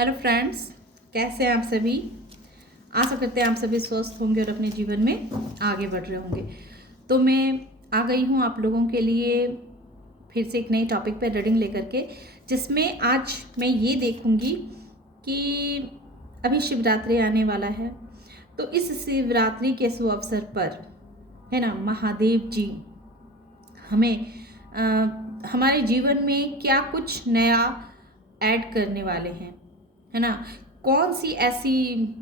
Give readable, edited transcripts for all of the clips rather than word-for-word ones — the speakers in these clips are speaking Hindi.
हेलो फ्रेंड्स, कैसे हैं आप सभी। आशा करते हैं आप सभी स्वस्थ होंगे और अपने जीवन में आगे बढ़ रहे होंगे। तो मैं आ गई हूँ आप लोगों के लिए फिर से एक नई टॉपिक पर रीडिंग लेकर के, जिसमें आज मैं ये देखूँगी कि अभी शिवरात्रि आने वाला है। तो इस शिवरात्रि के शुभ अवसर पर है ना, महादेव जी हमें हमारे जीवन में क्या कुछ नया ऐड करने वाले हैं, है ना। कौन सी ऐसी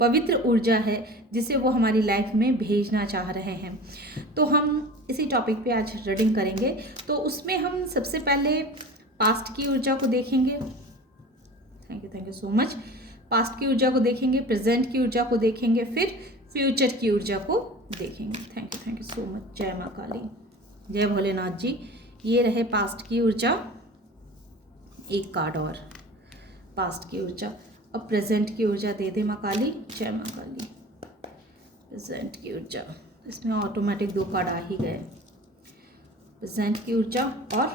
पवित्र ऊर्जा है जिसे वो हमारी लाइफ में भेजना चाह रहे हैं। तो हम इसी टॉपिक पे आज रीडिंग करेंगे। तो उसमें हम सबसे पहले पास्ट की ऊर्जा को देखेंगे। Thank you so much. Past की ऊर्जा को देखेंगे, प्रेजेंट की ऊर्जा को देखेंगे, फिर फ्यूचर की ऊर्जा को देखेंगे। Thank you so much. जय माँ काली, जय भोलेनाथ जी। ये रहे पास्ट की ऊर्जा। एक कार्ड और पास्ट की ऊर्जा। अब प्रेजेंट की ऊर्जा दे दे माँ काली। जय माँ काली। प्रेजेंट की ऊर्जा, इसमें ऑटोमेटिक 2 कार्ड आ ही गए। प्रेजेंट की ऊर्जा और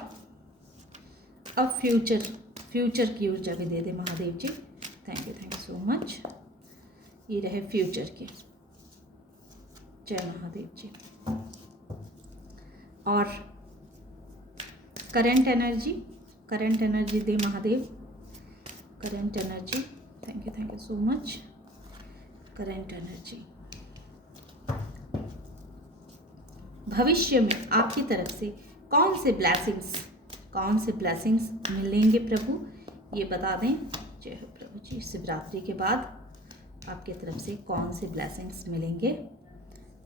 अब फ्यूचर की ऊर्जा भी दे दे Mahadev ji. Thank you so much. ये रहे फ्यूचर की। जय महादेव जी। और करंट एनर्जी दे Mahadev. Current energy, thank you so much. Current energy, भविष्य में आपकी तरफ से कौन से ब्लेसिंग्स मिलेंगे प्रभु, ये बता दें। जय हो प्रभु जी। शिवरात्रि के बाद आपकी तरफ से कौन से ब्लेसिंग्स मिलेंगे।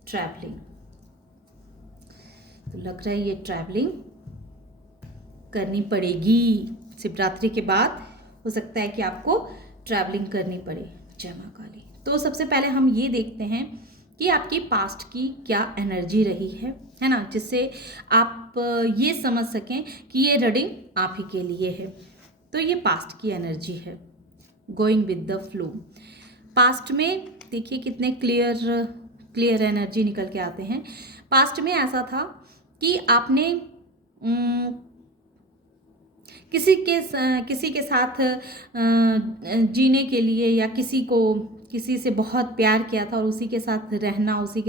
ट्रैवलिंग, तो लग रहा है ये ट्रैवलिंग करनी पड़ेगी शिवरात्रि के बाद। हो सकता है कि आपको ट्रैवलिंग करनी पड़े। जय माँ काली। तो सबसे पहले हम ये देखते हैं कि आपकी पास्ट की क्या एनर्जी रही है ना, जिससे आप ये समझ सकें कि ये रीडिंग आप ही के लिए है। तो ये पास्ट की एनर्जी है, going with the flow. Past में देखिए कितने क्लियर एनर्जी निकल के आते हैं। पास्ट में ऐसा था कि आपने किसी के साथ जीने के लिए या किसी से बहुत प्यार किया था और उसी के साथ रहना, उसी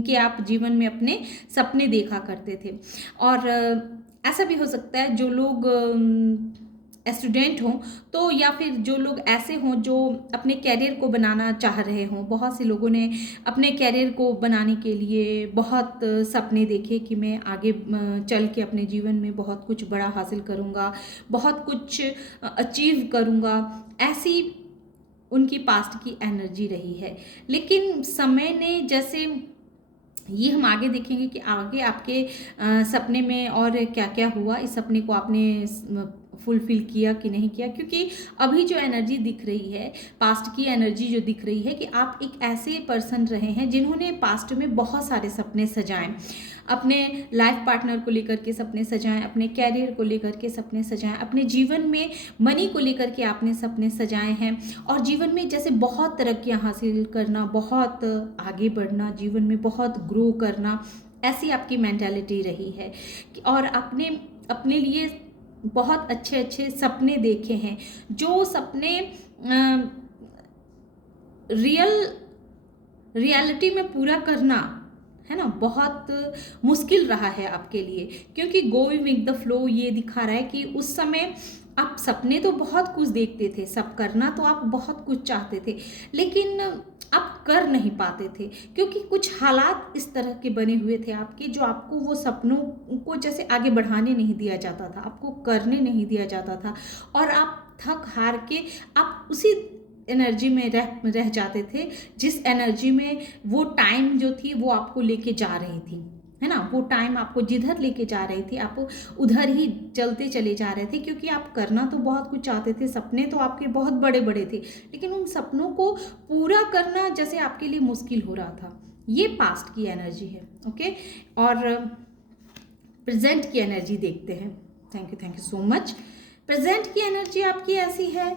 के आप जीवन में अपने सपने देखा करते थे। और ऐसा भी हो सकता है जो लोग स्टूडेंट हों, तो या फिर जो लोग ऐसे हों जो अपने कैरियर को बनाना चाह रहे हों। बहुत से लोगों ने अपने कैरियर को बनाने के लिए बहुत सपने देखे कि मैं आगे चल के अपने जीवन में बहुत कुछ बड़ा हासिल करूँगा, बहुत कुछ अचीव करूँगा। ऐसी उनकी पास्ट की एनर्जी रही है। लेकिन समय ने जैसे, ये हम आगे देखेंगे कि आगे आपके सपने में और क्या क्या हुआ, इस सपने को आपने फुलफिल किया कि नहीं किया। क्योंकि अभी जो एनर्जी दिख रही है, पास्ट की एनर्जी जो दिख रही है, कि आप एक ऐसे पर्सन रहे हैं जिन्होंने पास्ट में बहुत सारे सपने सजाए। अपने लाइफ पार्टनर को लेकर के सपने सजाएं, अपने कैरियर को लेकर के सपने सजाएं, अपने जीवन में मनी को लेकर के आपने सपने सजाए हैं। और जीवन में जैसे बहुत तरक्कियां हासिल करना, बहुत आगे बढ़ना, जीवन में बहुत ग्रो करना, ऐसी आपकी मेंटालिटी रही है। और आपने अपने लिए बहुत अच्छे अच्छे सपने देखे हैं, जो सपने रियलिटी में पूरा करना, है ना, बहुत मुश्किल रहा है आपके लिए। क्योंकि गोइंग विद द फ्लो ये दिखा रहा है कि उस समय आप सपने तो बहुत कुछ देखते थे, सब करना तो आप बहुत कुछ चाहते थे, लेकिन आप कर नहीं पाते थे। क्योंकि कुछ हालात इस तरह के बने हुए थे आपके, जो आपको वो सपनों को जैसे आगे बढ़ाने नहीं दिया जाता था, आपको करने नहीं दिया जाता था। और आप थक हार के आप उसी एनर्जी में रह जाते थे, जिस एनर्जी में वो टाइम जो थी वो आपको लेके जा रही थी, है ना। वो टाइम आपको जिधर लेके जा रही थी, आप उधर ही चलते चले जा रहे थे। क्योंकि आप करना तो बहुत कुछ चाहते थे, सपने तो आपके बहुत बड़े बड़े थे, लेकिन उन सपनों को पूरा करना जैसे आपके लिए मुश्किल हो रहा था। ये पास्ट की एनर्जी है। ओके, और प्रेजेंट की एनर्जी देखते हैं। Thank you so much. Present की एनर्जी आपकी ऐसी है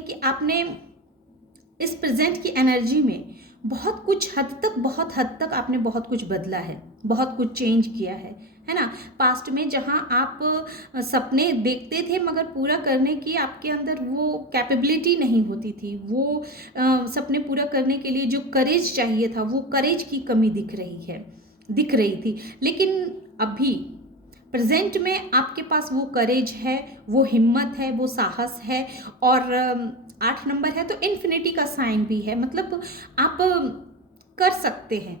कि आपने इस प्रेजेंट की एनर्जी में बहुत हद तक आपने बहुत कुछ बदला है, बहुत कुछ चेंज किया है है ना। पास्ट में जहाँ आप सपने देखते थे मगर पूरा करने की आपके अंदर वो कैपेबिलिटी नहीं होती थी, वो सपने पूरा करने के लिए जो करेज चाहिए था वो करेज की कमी दिख रही थी। लेकिन अभी प्रेजेंट में आपके पास वो करेज है, वो हिम्मत है, वो साहस है। और 8 नंबर है तो इन्फिनिटी का साइन भी है, मतलब आप कर सकते हैं,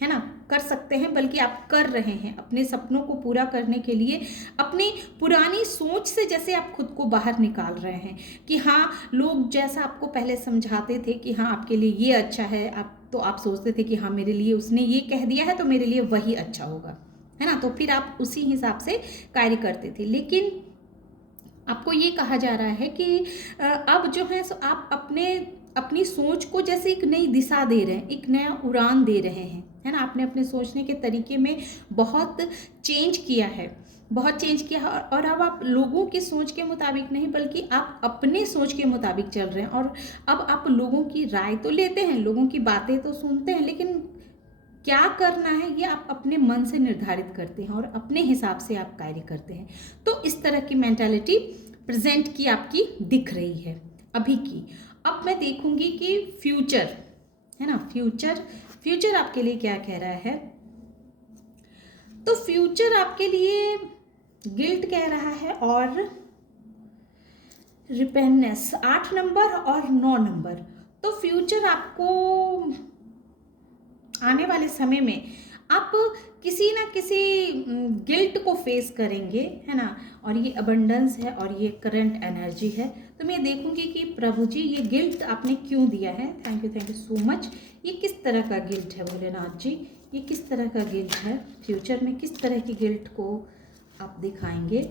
है ना, कर सकते हैं, बल्कि आप कर रहे हैं अपने सपनों को पूरा करने के लिए। अपनी पुरानी सोच से जैसे आप खुद को बाहर निकाल रहे हैं कि हाँ, लोग जैसा आपको पहले समझाते थे कि हाँ आपके लिए ये अच्छा है, आप सोचते थे कि हाँ मेरे लिए उसने ये कह दिया है तो मेरे लिए वही अच्छा होगा, है ना, तो फिर आप उसी हिसाब से कार्य करते थे। लेकिन आपको ये कहा जा रहा है कि अब जो है सो आप अपनी सोच को जैसे एक नई दिशा दे रहे हैं, एक नया उड़ान दे रहे हैं, है ना। आपने अपने सोचने के तरीके में बहुत चेंज किया है, बहुत चेंज किया है। और अब आप लोगों की सोच के मुताबिक नहीं बल्कि आप अपने सोच के मुताबिक चल रहे हैं। और अब आप लोगों की राय तो लेते हैं, लोगों की बातें तो सुनते हैं, लेकिन क्या करना है ये आप अपने मन से निर्धारित करते हैं और अपने हिसाब से आप कार्य करते हैं। तो इस तरह की मेंटालिटी प्रेजेंट की आपकी दिख रही है अभी की। अब मैं देखूंगी कि फ्यूचर, है ना, फ्यूचर आपके लिए क्या कह रहा है। तो फ्यूचर आपके लिए गिल्ट कह रहा है और रिपेंटेंस, 8 नंबर और 9 नंबर। तो फ्यूचर आपको आने वाले समय में आप किसी ना किसी गिल्ट को फेस करेंगे, है ना। और ये अबंडेंस है और ये करंट एनर्जी है। तो मैं देखूंगी कि प्रभु जी ये गिल्ट आपने क्यों दिया है। Thank you so much. ये किस तरह का गिल्ट है भोलेनाथ जी, ये किस तरह का गिल्ट है, फ्यूचर में किस तरह की गिल्ट को आप दिखाएंगे।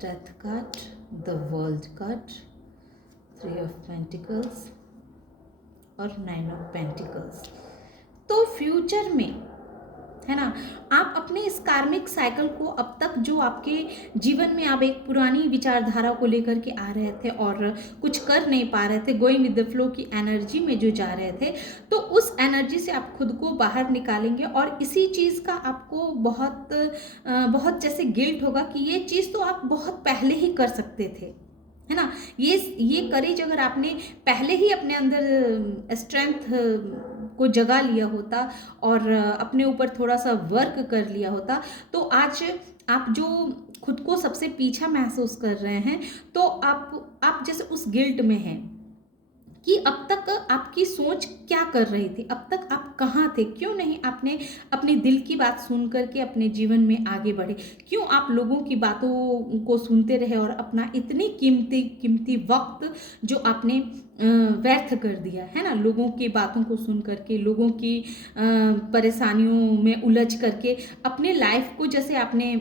Death card, the world card, 3 of pentacles और 9 ऑफ पेंटिकल्स। तो फ्यूचर में, है ना, आप अपने इस कार्मिक साइकिल को अब तक जो आपके जीवन में आप एक पुरानी विचारधारा को लेकर के आ रहे थे और कुछ कर नहीं पा रहे थे, गोइंग विद द फ्लो की एनर्जी में जो जा रहे थे, तो उस एनर्जी से आप खुद को बाहर निकालेंगे। और इसी चीज़ का आपको बहुत जैसे गिल्ट होगा कि ये चीज़ तो आप बहुत पहले ही कर सकते थे, है ना। ये करेज अगर आपने पहले ही अपने अंदर स्ट्रेंथ को जगा लिया होता और अपने ऊपर थोड़ा सा वर्क कर लिया होता, तो आज आप जो खुद को सबसे पीछा महसूस कर रहे हैं, तो आप जैसे उस गिल्ट में हैं कि अब तक आपकी सोच क्या कर रही थी, अब तक आप कहाँ थे, क्यों नहीं आपने अपने दिल की बात सुन करके अपने जीवन में आगे बढ़े, क्यों आप लोगों की बातों को सुनते रहे और अपना इतनी कीमती वक्त जो आपने व्यर्थ कर दिया, है ना, लोगों की बातों को सुन करके, लोगों की परेशानियों में उलझ करके अपने लाइफ को जैसे आपने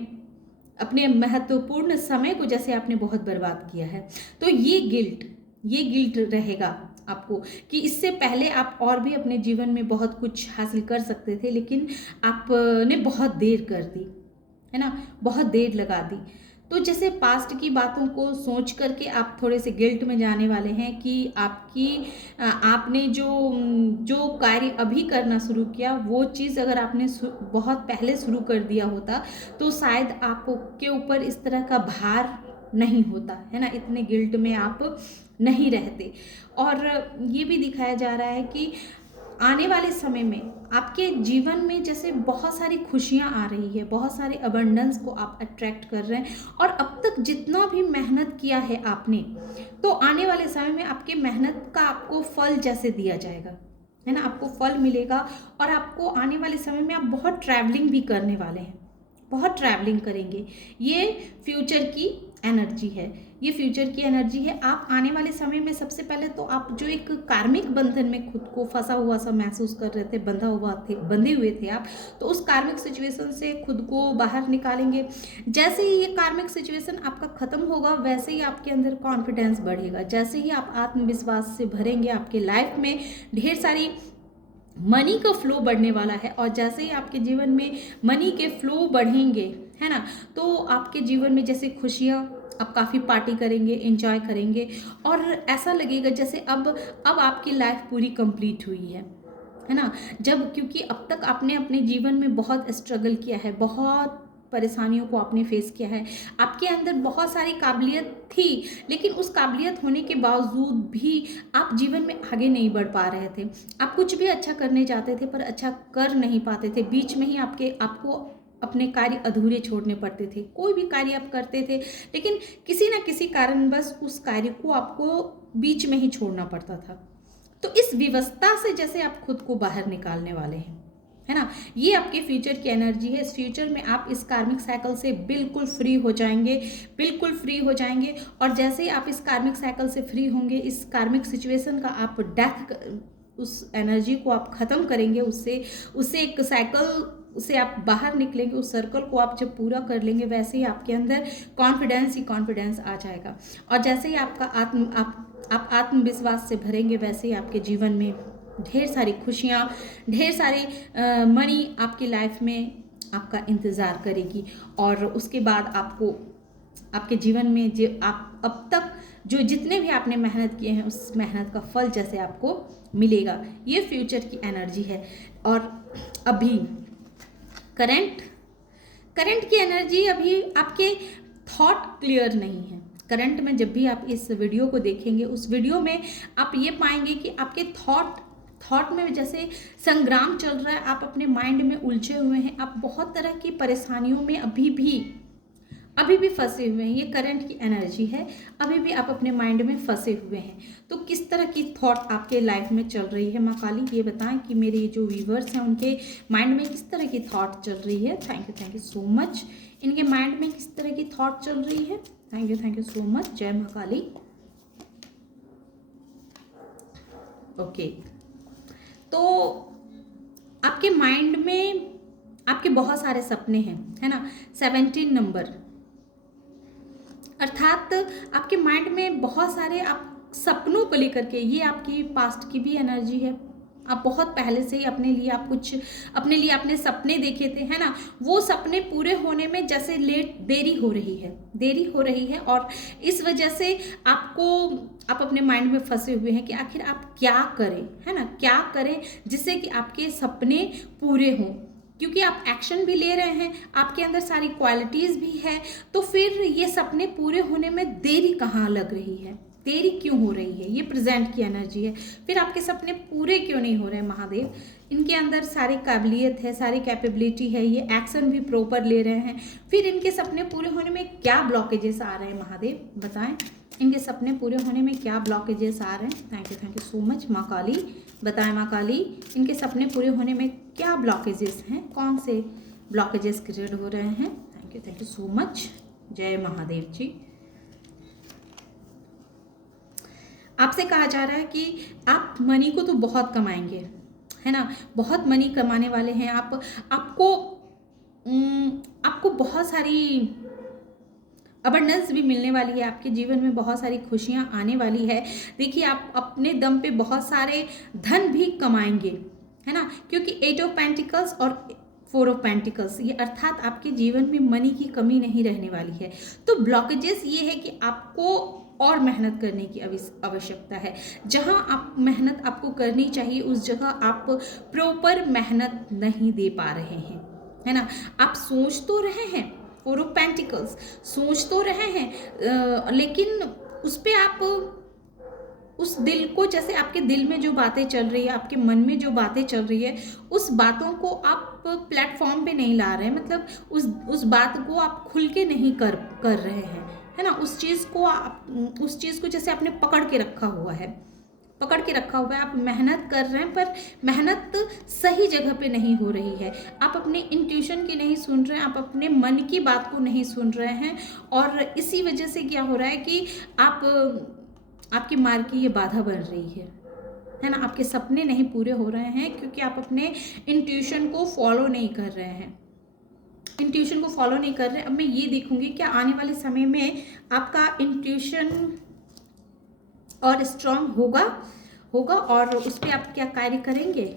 अपने महत्वपूर्ण समय को जैसे आपने बहुत बर्बाद किया है। तो ये गिल्ट रहेगा आपको कि इससे पहले आप और भी अपने जीवन में बहुत कुछ हासिल कर सकते थे, लेकिन आपने बहुत देर कर दी, है ना, बहुत देर लगा दी। तो जैसे पास्ट की बातों को सोच करके आप थोड़े से गिल्ट में जाने वाले हैं कि आपने जो कार्य अभी करना शुरू किया वो चीज़ अगर आपने बहुत पहले शुरू कर दिया होता तो शायद आपके ऊपर इस तरह का भार नहीं होता, है ना, इतने गिल्ट में आप नहीं रहते। और ये भी दिखाया जा रहा है कि आने वाले समय में आपके जीवन में जैसे बहुत सारी खुशियां आ रही है, बहुत सारे अबंडेंस को आप अट्रैक्ट कर रहे हैं। और अब तक जितना भी मेहनत किया है आपने, तो आने वाले समय में आपके मेहनत का आपको फल जैसे दिया जाएगा, है ना, आपको फल मिलेगा। और आपको आने वाले समय में आप बहुत ट्रैवलिंग भी करने वाले हैं, बहुत ट्रैवलिंग करेंगे। ये फ्यूचर की एनर्जी है, ये फ्यूचर की एनर्जी है। आप आने वाले समय में सबसे पहले तो आप जो एक कार्मिक बंधन में खुद को फंसा हुआ सा महसूस कर रहे थे, बंधे हुए थे आप, तो उस कार्मिक सिचुएशन से खुद को बाहर निकालेंगे। जैसे ही ये कार्मिक सिचुएशन आपका खत्म होगा वैसे ही आपके अंदर कॉन्फिडेंस बढ़ेगा, जैसे ही आप आत्मविश्वास से भरेंगे, आपके लाइफ में ढेर सारी मनी का फ्लो बढ़ने वाला है। और जैसे ही आपके जीवन में मनी के फ्लो बढ़ेंगे, है ना। तो आपके जीवन में जैसे खुशियाँ, आप काफ़ी पार्टी करेंगे, एंजॉय करेंगे और ऐसा लगेगा जैसे अब आपकी लाइफ पूरी कंप्लीट हुई है ना। जब क्योंकि अब तक आपने अपने जीवन में बहुत स्ट्रगल किया है, बहुत परेशानियों को आपने फेस किया है, आपके अंदर बहुत सारी काबिलियत थी, लेकिन उस काबिलियत होने के बावजूद भी आप जीवन में आगे नहीं बढ़ पा रहे थे। आप कुछ भी अच्छा करने चाहते थे पर अच्छा कर नहीं पाते थे, बीच में ही आपको अपने कार्य अधूरे छोड़ने पड़ते थे। कोई भी कार्य आप करते थे लेकिन किसी ना किसी कारणवश उस कार्य को आपको बीच में ही छोड़ना पड़ता था। तो इस विवशता से जैसे आप खुद को बाहर निकालने वाले हैं, है ना। ये आपके फ्यूचर की एनर्जी है। इस फ्यूचर में आप इस कार्मिक साइकिल से बिल्कुल फ्री हो जाएंगे, बिल्कुल फ्री हो जाएंगे। और जैसे ही आप इस कार्मिक साइकिल से फ्री होंगे, इस कार्मिक सिचुएशन का आप डेथ, उस एनर्जी को आप ख़त्म करेंगे, उससे एक साइकिल से आप बाहर निकलेंगे, उस सर्कल को आप जब पूरा कर लेंगे, वैसे ही आपके अंदर कॉन्फिडेंस ही कॉन्फिडेंस आ जाएगा। और जैसे ही आपका आप आत्मविश्वास से भरेंगे, वैसे ही आपके जीवन में ढेर सारी खुशियाँ, ढेर सारे मनी आपकी लाइफ में आपका इंतज़ार करेगी। और उसके बाद आपको आपके जीवन में जो आप अब तक जो जितने भी आपने मेहनत किए हैं, उस मेहनत का फल जैसे आपको मिलेगा। ये फ्यूचर की एनर्जी है। और अभी करंट की एनर्जी, अभी आपके थॉट क्लियर नहीं है। करंट में जब भी आप इस वीडियो को देखेंगे, उस वीडियो में आप ये पाएंगे कि आपके थॉट में जैसे संग्राम चल रहा है, आप अपने माइंड में उलझे हुए हैं, आप बहुत तरह की परेशानियों में अभी भी फंसे हुए हैं। ये करंट की एनर्जी है, अभी भी आप अपने माइंड में फंसे हुए हैं। तो किस तरह की थॉट आपके लाइफ में चल रही है, माँ काली ये बताएं कि मेरे जो व्यूवर्स हैं उनके माइंड में किस तरह की थॉट चल रही है। Thank you so much. इनके माइंड में किस तरह की थॉट चल रही है। Thank you so much. जय माँ काली। ओके, तो आपके माइंड में आपके बहुत सारे सपने हैं, है ना। 17 नंबर, अर्थात आपके माइंड में बहुत सारे आप सपनों को लेकर के, ये आपकी पास्ट की भी एनर्जी है। आप बहुत पहले से ही अपने लिए आपने सपने देखे थे, है ना। वो सपने पूरे होने में जैसे देरी हो रही है और इस वजह से आप अपने माइंड में फंसे हुए हैं कि आखिर आप क्या करें, है ना, क्या करें जिससे कि आपके सपने पूरे हों। क्योंकि आप एक्शन भी ले रहे हैं, आपके अंदर सारी क्वालिटीज़ भी है, तो फिर ये सपने पूरे होने में देरी कहाँ लग रही है, देरी क्यों हो रही है। ये प्रेजेंट की एनर्जी है। फिर आपके सपने पूरे क्यों नहीं हो रहे हैं महादेव। इनके अंदर सारी काबिलियत है, सारी कैपेबिलिटी है, ये एक्शन भी प्रॉपर ले रहे हैं, फिर इनके सपने पूरे होने में क्या ब्लॉकेजेस आ रहे हैं महादेव बताएं। इनके सपने पूरे होने में क्या ब्लॉकेजेस आ रहे हैं। थैंक यू सो मच माँ काली। बताएं माँ काली, इनके सपने पूरे होने में क्या ब्लॉकेजेस हैं, कौन से ब्लॉकेजेस क्रिएट हो रहे हैं। Thank you so much. जय महादेव जी। आपसे कहा जा रहा है कि आप मनी को तो बहुत कमाएंगे, है ना, बहुत मनी कमाने वाले हैं आप। आपको बहुत सारी अबंडेंस भी मिलने वाली है, आपके जीवन में बहुत सारी खुशियां आने वाली है। देखिए, आप अपने दम पे बहुत सारे धन भी कमाएंगे, है ना, क्योंकि 8 ऑफ पेंटिकल्स और 4 ऑफ पेंटिकल्स, ये अर्थात आपके जीवन में मनी की कमी नहीं रहने वाली है। तो ब्लॉकेजेस ये है कि आपको और मेहनत करने की आवश्यकता है। जहां आप मेहनत आपको करनी चाहिए, उस जगह आप प्रॉपर मेहनत नहीं दे पा रहे हैं, है ना। आप सोच तो रहे हैं, 4 ऑफ पेंटिकल्स, सोच तो रहे हैं, लेकिन उस पर आप उस दिल को, जैसे आपके दिल में जो बातें चल रही है, आपके मन में जो बातें चल रही है, उस बातों को आप प्लेटफॉर्म पे नहीं ला रहे हैं। मतलब उस बात को आप खुल के नहीं कर रहे हैं, है ना। उस चीज़ को जैसे आपने पकड़ के रखा हुआ है, आप मेहनत कर रहे हैं पर मेहनत सही जगह पे नहीं हो रही है। आप अपने इंट्यूशन की नहीं सुन रहे हैं, आप अपने मन की बात को नहीं सुन रहे हैं, और इसी वजह से क्या हो रहा है कि आपकी मार्ग की ये बाधा बन रही है ना। आपके सपने नहीं पूरे हो रहे हैं क्योंकि आप अपने इंट्यूशन को फॉलो नहीं कर रहे हैं। अब मैं ये देखूंगी क्या आने वाले समय में आपका इंट्यूशन और स्ट्रांग होगा और उस पर आप क्या कार्य करेंगे।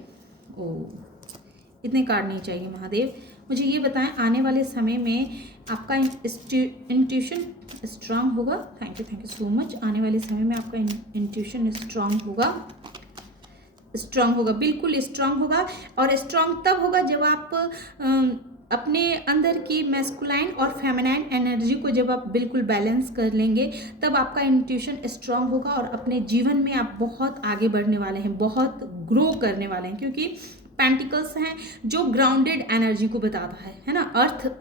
इतने कार्ड नहीं चाहिए महादेव। मुझे ये बताएं, आने वाले समय में आपका इंट्यूशन स्ट्रांग होगा? Thank you so much. आने वाले समय में आपका इंट्यूशन स्ट्रांग होगा, बिल्कुल स्ट्रांग होगा। और स्ट्रांग तब होगा जब आप अपने अंदर की मैस्कुलाइन और फेमिनाइन एनर्जी को जब आप बिल्कुल बैलेंस कर लेंगे, तब आपका इंट्यूशन स्ट्रांग होगा और अपने जीवन में आप बहुत आगे बढ़ने वाले हैं, बहुत ग्रो करने वाले हैं। क्योंकि पेंटिकल्स हैं जो ग्राउंडेड एनर्जी को बताता है ना।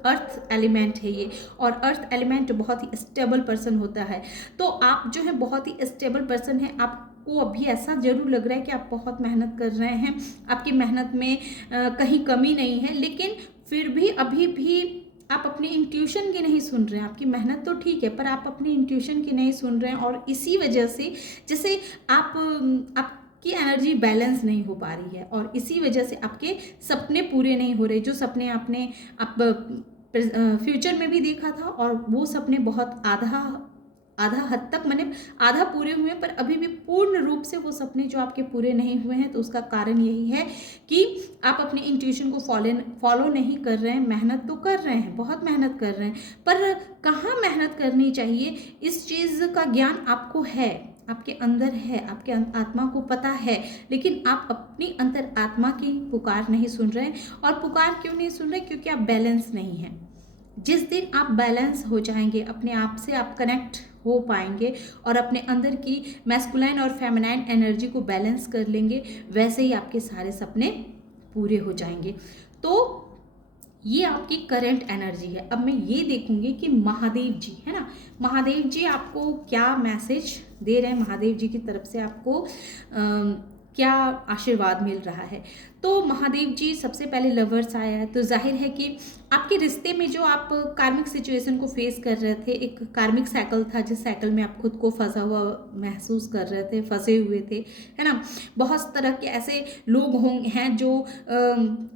अर्थ एलिमेंट है ये, और अर्थ एलिमेंट बहुत ही स्टेबल पर्सन होता है। तो आप जो है बहुत ही स्टेबल पर्सन है। आपको अभी ऐसा जरूर लग रहा है कि आप बहुत मेहनत कर रहे हैं, आपकी मेहनत में कहीं कमी नहीं है, लेकिन फिर भी अभी भी आप अपनी इंट्यूशन की नहीं सुन रहे हैं। आपकी मेहनत तो ठीक है, पर आप अपनी इंट्यूशन की नहीं सुन रहे हैं, और इसी वजह से जैसे आपकी एनर्जी बैलेंस नहीं हो पा रही है, और इसी वजह से आपके सपने पूरे नहीं हो रहे। जो सपने आपने फ्यूचर में भी देखा था, और वो सपने बहुत आधा हद तक, मैंने आधा पूरे हुए, पर अभी भी पूर्ण रूप से वो सपने जो आपके पूरे नहीं हुए हैं, तो उसका कारण यही है कि आप अपने इंट्यूशन को फॉलो नहीं कर रहे हैं। मेहनत तो कर रहे हैं, बहुत मेहनत कर रहे हैं, पर कहाँ मेहनत करनी चाहिए इस चीज़ का ज्ञान आपको है, आपके अंदर है, आपके आत्मा को पता है, लेकिन आप अपनी अंतर आत्मा की पुकार नहीं सुन रहे हैं। और पुकार क्यों नहीं सुन रहे? क्योंकि आप बैलेंस नहीं हैं। जिस दिन आप बैलेंस हो जाएंगे, अपने आप से आप कनेक्ट हो पाएंगे और अपने अंदर की मैस्कुलाइन और फेमिनाइन एनर्जी को बैलेंस कर लेंगे, वैसे ही आपके सारे सपने पूरे हो जाएंगे। तो ये आपकी करंट एनर्जी है। अब मैं ये देखूंगी कि महादेव जी है ना, महादेव जी आपको क्या मैसेज दे रहे हैं, महादेव जी की तरफ से आपको क्या आशीर्वाद मिल रहा है। तो महादेव जी सबसे पहले लवर्स आया है, तो जाहिर है कि आपके रिश्ते में जो आप कार्मिक सिचुएशन को फेस कर रहे थे, एक कार्मिक साइकिल था जिस साइकिल में आप खुद को फंसा हुआ महसूस कर रहे थे, फंसे हुए थे, है ना। बहुत तरह के ऐसे लोग हैं जो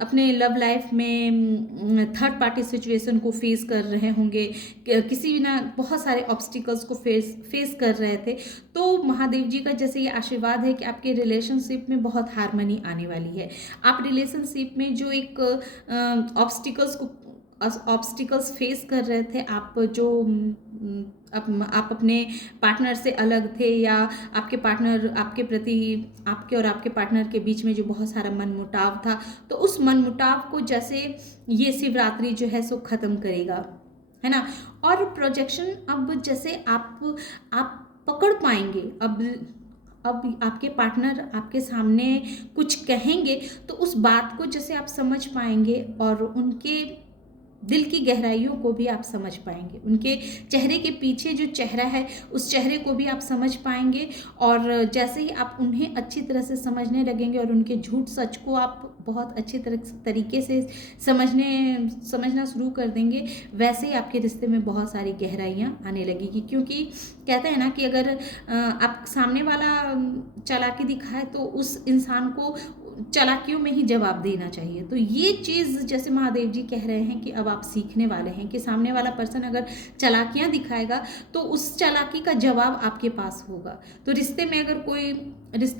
अपने लव लाइफ में थर्ड पार्टी सिचुएशन को फेस कर रहे होंगे, किसी ना बहुत सारे ऑब्स्टिकल्स को फेस कर रहे थे। तो महादेव जी का जैसे ये आशीर्वाद है कि आपके रिलेशनशिप में बहुत हार्मनी आने वाली है। आप रिलेशनशिप में जो एक ऑब्स्टिकल्स फेस कर रहे थे, आप जो आप अपने पार्टनर से अलग थे, या आपके पार्टनर आपके प्रति, आपके और आपके पार्टनर के बीच में जो बहुत सारा मनमुटाव था, तो उस मनमुटाव को जैसे ये शिवरात्रि जो है सो ख़त्म करेगा, है ना। और प्रोजेक्शन अब जैसे आप पकड़ पाएंगे। अब आपके पार्टनर आपके सामने कुछ कहेंगे तो उस बात को जैसे आप समझ पाएंगे, और उनके दिल की गहराइयों को भी आप समझ पाएंगे, उनके चेहरे के पीछे जो चेहरा है उस चेहरे को भी आप समझ पाएंगे। और जैसे ही आप उन्हें अच्छी तरह से समझने लगेंगे और उनके झूठ सच को आप बहुत अच्छी तरीके से समझना शुरू कर देंगे, वैसे ही आपके रिश्ते में बहुत सारी गहराइयाँ आने लगेगी। क्योंकि कहते हैं ना कि अगर आप सामने वाला चालाकी दिखाए तो उस इंसान को चालाकियों में ही जवाब देना चाहिए। तो ये चीज़ जैसे महादेव जी कह रहे हैं कि अब आप सीखने वाले हैं कि सामने वाला पर्सन अगर चालाकियाँ दिखाएगा तो उस चालाकी का जवाब आपके पास होगा। तो रिश्ते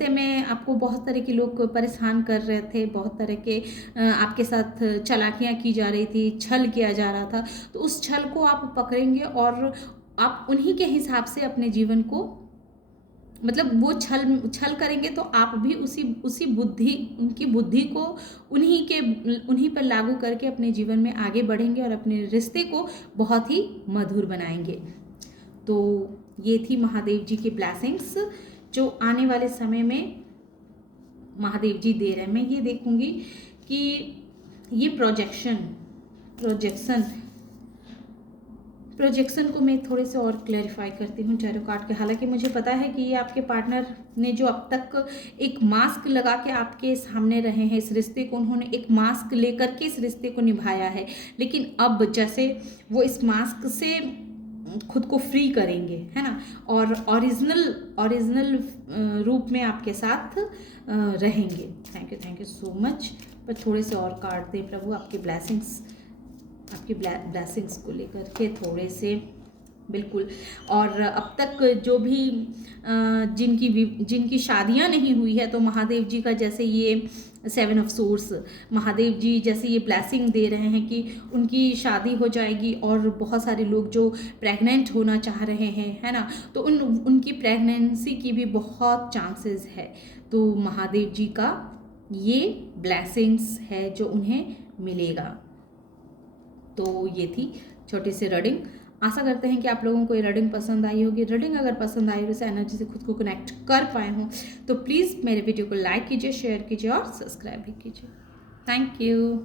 में आपको बहुत तरह के लोग परेशान कर रहे थे, बहुत तरह के आपके साथ चालाकियाँ की जा रही थी, छल किया जा रहा था, तो उस छल को आप पकड़ेंगे और आप उन्हीं के हिसाब से अपने जीवन को, मतलब वो छल करेंगे तो आप भी उसी उनकी बुद्धि को उन्हीं पर लागू करके अपने जीवन में आगे बढ़ेंगे और अपने रिश्ते को बहुत ही मधुर बनाएंगे। तो ये थी महादेव जी की ब्लेसिंग्स जो आने वाले समय में महादेव जी दे रहे हैं। मैं ये देखूंगी कि ये प्रोजेक्शन को मैं थोड़े से और क्लैरिफाई करती हूँ टैरो कार्ड के। हालांकि मुझे पता है कि ये आपके पार्टनर ने जो अब तक एक मास्क लगा के आपके सामने रहे हैं, इस रिश्ते को उन्होंने एक मास्क लेकर के इस रिश्ते को निभाया है, लेकिन अब जैसे वो इस मास्क से खुद को फ्री करेंगे, है ना, और ओरिजिनल रूप में आपके साथ रहेंगे। Thank you so much. पर थोड़े से और कार्ड दें प्रभु, आपकी ब्लेसिंग्स को लेकर के थोड़े से बिल्कुल। और अब तक जो भी जिनकी शादियां नहीं हुई है, तो महादेव जी का जैसे ये 7 ऑफ सोर्स, महादेव जी जैसे ये ब्लेसिंग दे रहे हैं कि उनकी शादी हो जाएगी। और बहुत सारे लोग जो प्रेग्नेंट होना चाह रहे हैं, है ना, तो उनकी प्रेगनेंसी की भी बहुत चांसेस है। तो महादेव जी का ये ब्लेसिंग्स है जो उन्हें मिलेगा। तो ये थी छोटी सी रीडिंग। आशा करते हैं कि आप लोगों को ये रीडिंग पसंद आई होगी। रीडिंग अगर पसंद आई हो, इस एनर्जी से खुद को कनेक्ट कर पाए हों, तो प्लीज़ मेरे वीडियो को लाइक कीजिए, शेयर कीजिए और सब्सक्राइब भी कीजिए। Thank you.